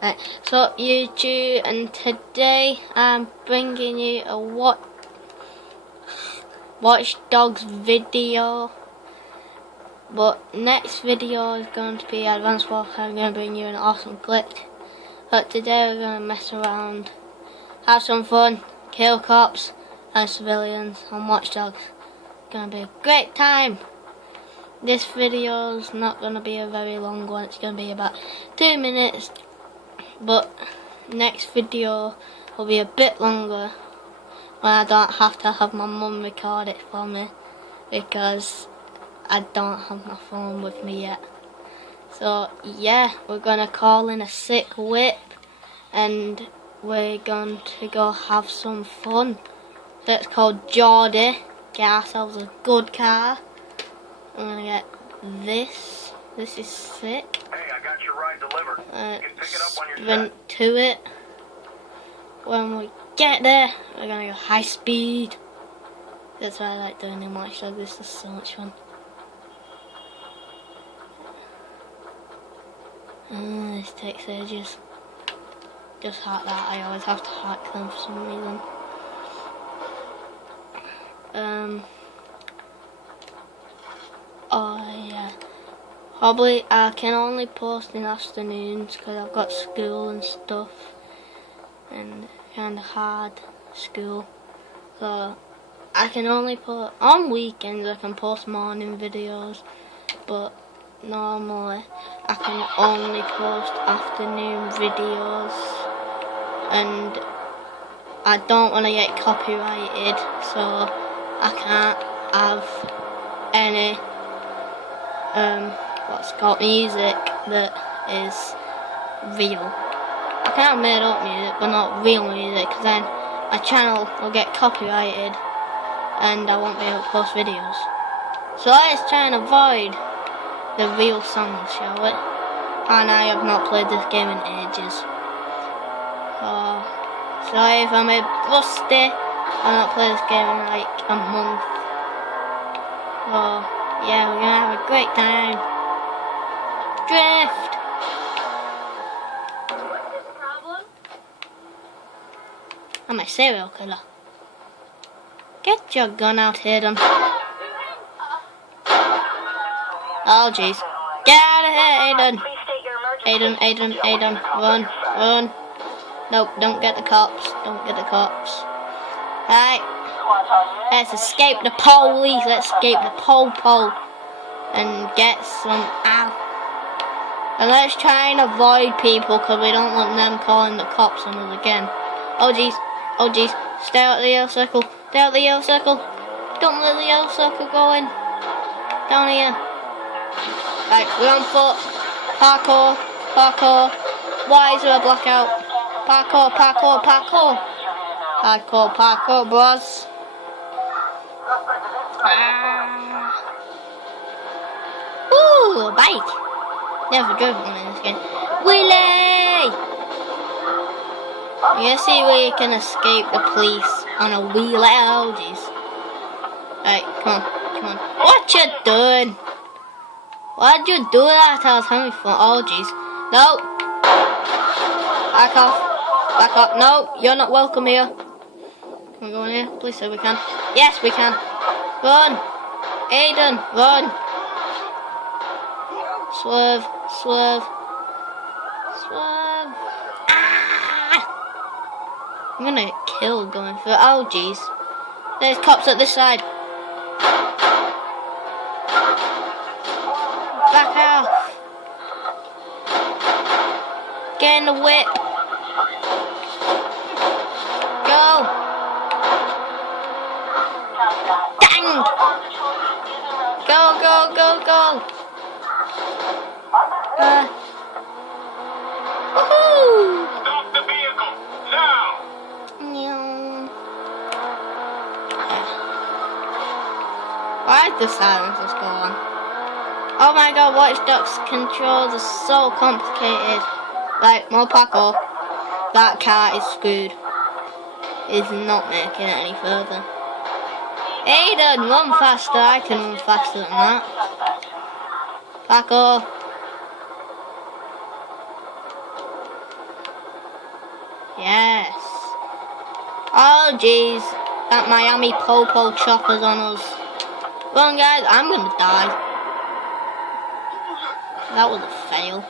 Right, so YouTube, and today I'm bringing you a Watch Dogs video. But next video is going to be Advanced Warfare. I'm going to bring you an awesome glitch. But today we're going to mess around, have some fun, kill cops and civilians on Watch Dogs. It's going to be a great time. This video is not going to be a very long one. It's going to be about 2 minutes. But next video will be a bit longer when I don't have to have my mum record it for me, because I don't have my phone with me yet. So yeah, we're gonna call in a sick whip and we're going to go have some fun. So it's called Geordie. Get ourselves a good car. I'm gonna get this. This is sick. Hey, I got your ride delivered. You can pick it up on your Sprint to it. When we get there, we're gonna go high speed. That's what I like doing in Watch Dogs. This is so much fun. This takes ages. Just like that, I always have to hack them for some reason. Oh yeah. Probably I can only post in afternoons because I've got school and stuff, and kind of hard school. So I can only put on weekends. I can post morning videos, but normally I can only post afternoon videos, and I don't want to get copyrighted, so I can't have any what's called music that is real. I can have made up music, but not real music, because then my channel will get copyrighted and I won't be able to post videos. So let's try and avoid the real songs, shall we? And I have not played this game in ages. Sorry if I'm a bit rusty. I've not played this game in like a month. So yeah, we're gonna have a great time. Drift! What's the problem? I'm a serial killer. Get your gun out, Hayden. Oh jeez. Get out of here, Hayden! Hayden, run. Nope, don't get the cops. Right. Let's escape the police. Let's escape the pole. And get some out. And let's try and avoid people, because we don't want them calling the cops on us again. Oh jeez. Stay out of the yellow circle. Don't let the yellow circle go in. Down here. Right, we're on foot. Parkour. Why is there a blackout? Parkour. Parkour, bros. Ooh, a bike. Never drove one in this game. Wheelie! You see where you can escape the police on a wheelie. Oh, jeez. Right, come on. What you doing? Why'd you do that? I was having fun. Oh, jeez. No. Back off. No, you're not welcome here. Can we go in here? Please say we can. Yes, we can. Run. Aiden, run. Swerve. Ah! I'm gonna get killed going through. Oh, jeez. There's cops at this side. Back off. Get in the whip. Go. Dang. Go. Woohoo. Stop the vehicle, now! Why did the silences go on? Oh my god, Watch Dogs controls are so complicated. Like, more parkour. That car is screwed. It's not making it any further. Aiden, run faster. I can run faster than that. Parkour. Yes. Oh jeez. That Miami Popo chopper's on us. Well guys, I'm gonna die. That was a fail.